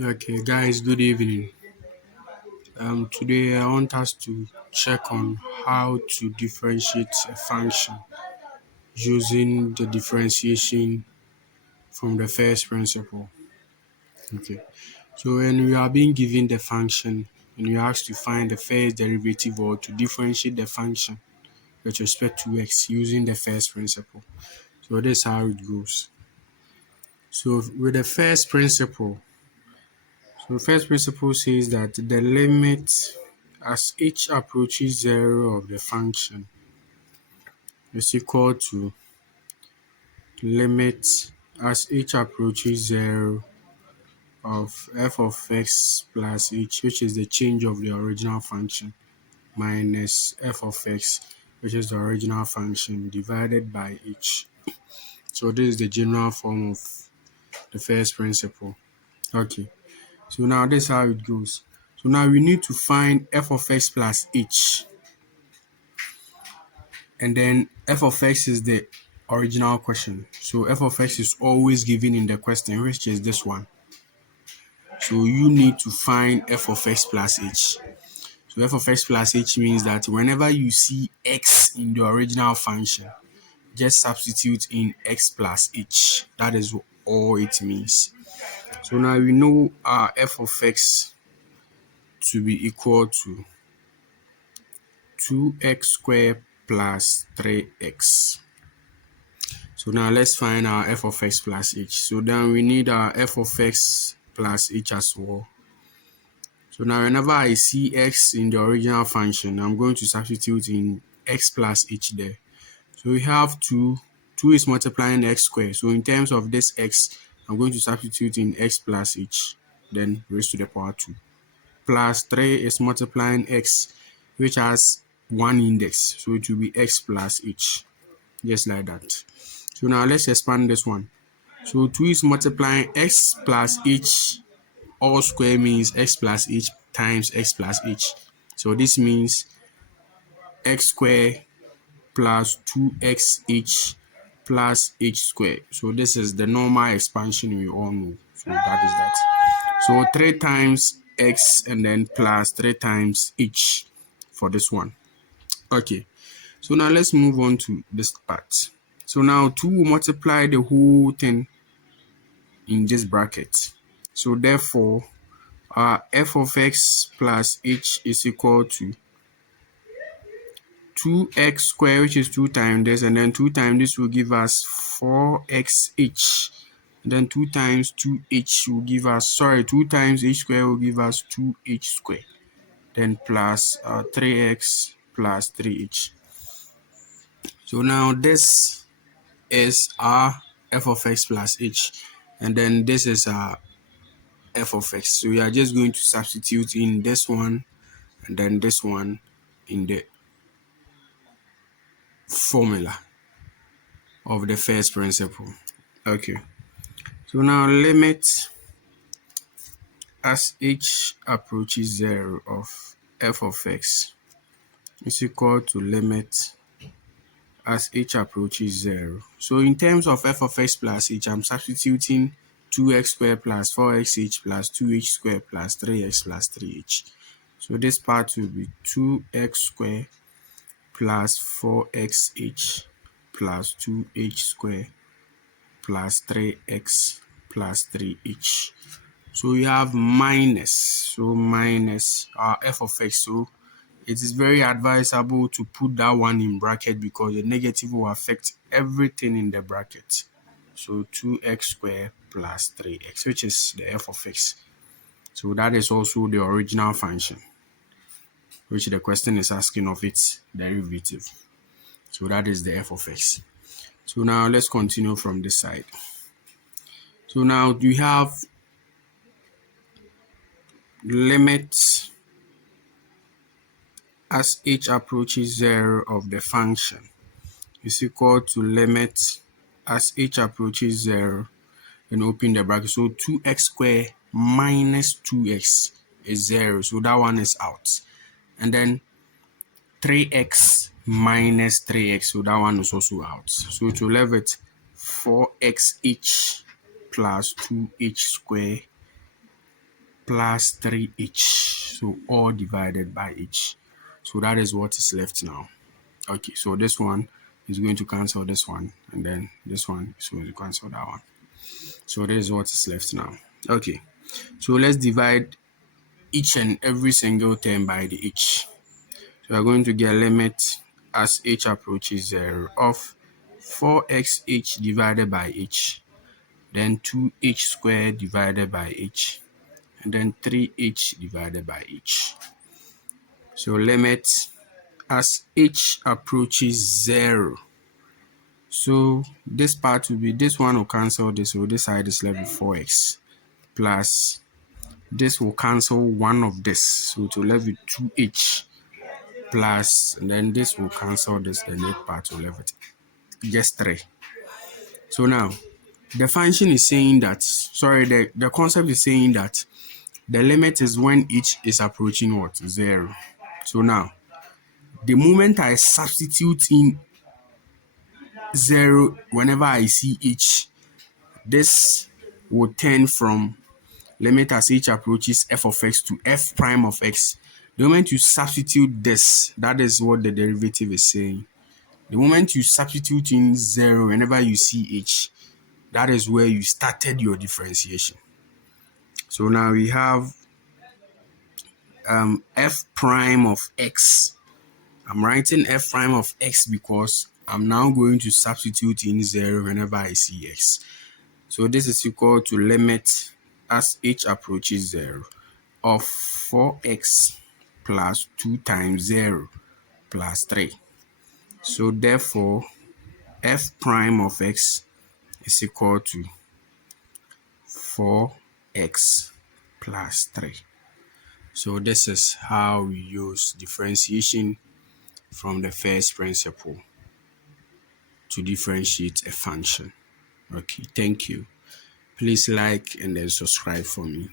Okay, guys, good evening. Today I want us to check on how to differentiate a function using the differentiation from the first principle. Okay, so when you are being given the function and you are asked to find the first derivative or to differentiate the function with respect to x using the first principle. So this is how it goes. So with the first principle, so first principle says that the limit as h approaches zero of the function is equal to limit as h approaches zero of f of x plus h, which is the change of the original function, minus f of x, which is the original function, divided by h. So this is the general form of the first principle. Okay, so now this is how it goes. So now we need to find f of x plus h, and then f of x is the original question. So f of x is always given in the question, which is this one. So you need to find f of x plus h. So f of x plus h means that whenever you see x in the original function, just substitute in x plus h. That is all it means. So now we know our f of x to be equal to 2x squared plus 3x. So now let's find our f of x plus h. So then we need our f of x plus h as well. So now whenever I see x in the original function, I'm going to substitute in x plus h there. So we have 2. 2 is multiplying x squared. So in terms of this x, I'm going to substitute in x plus h, then raised to the power 2. Plus 3 is multiplying x, which has one index. So it will be x plus h, just like that. So now let's expand this one. So 2 is multiplying x plus h all square means x plus h times x plus h. So this means x squared plus 2xh plus h squared. So this is the normal expansion we all know. So that is that. So 3 times x and then plus 3 times h for this one. Okay. So now let's move on to this part. So now 2 will multiply the whole thing in this bracket. So therefore, f of x plus h is equal to 2x squared, which is 2 times this, and then 2 times this will give us 4xh. Then 2 times 2h will give us, 2 times h squared will give us 2h squared. Then plus 3x plus 3h. So now this is our f of x plus h, and then this is our f of x. So we are just going to substitute in this one and then this one in the formula of the first principle. Okay, so now limit as h approaches 0 of f of x is equal to limit as h approaches 0. So in terms of f of x plus h, I'm substituting 2x squared plus 4xh plus 2h squared plus 3x plus 3h. So this part will be 2x squared plus 4xh plus 2h squared plus 3x plus 3h. So we have minus. So minus our f of x. So it is very advisable to put that one in bracket because the negative will affect everything in the bracket. So 2x squared plus 3x, which is the f of x. So that is also the original function, which the question is asking of its derivative. So that is the f of x. So now let's continue from this side. So now we have limit as h approaches 0 of the function is equal to limit as h approaches 0 and open the bracket. So 2x squared minus 2x is 0. So that one is out. And then 3x minus 3x. So that one is also out. So to leave it 4xh plus 2h squared plus 3h. So all divided by h. So that is what is left now. Okay, so this one is going to cancel this one, and then this one is going to cancel that one. So this is what is left now. Okay, so let's divide each and every single term by the h. So we're going to get limit as h approaches 0 of 4xh divided by h, then 2h squared divided by h, and then 3h divided by h. So limit as h approaches 0. So this part will be, this one will cancel this, so this side is left with 4x plus this will cancel one of this, so it will left with 2h plus, and then this will cancel this, the net part will leave it just 3. So now the function is saying that, the concept is saying that the limit is when h is approaching what? 0. So now the moment I substitute in 0 whenever I see h, this will turn from limit as h approaches f of x to f prime of x. The moment you substitute this, that is what the derivative is saying. The moment you substitute in 0 whenever you see h, that is where you started your differentiation. So now we have f prime of x. I'm writing f prime of x because I'm now going to substitute in 0 whenever I see x. So this is equal to limit as h approaches 0 of 4x plus 2 times 0 plus 3. So therefore, f prime of x is equal to 4x plus 3. So this is how we use differentiation from the first principle to differentiate a function. Okay, thank you. Please like and then subscribe for me.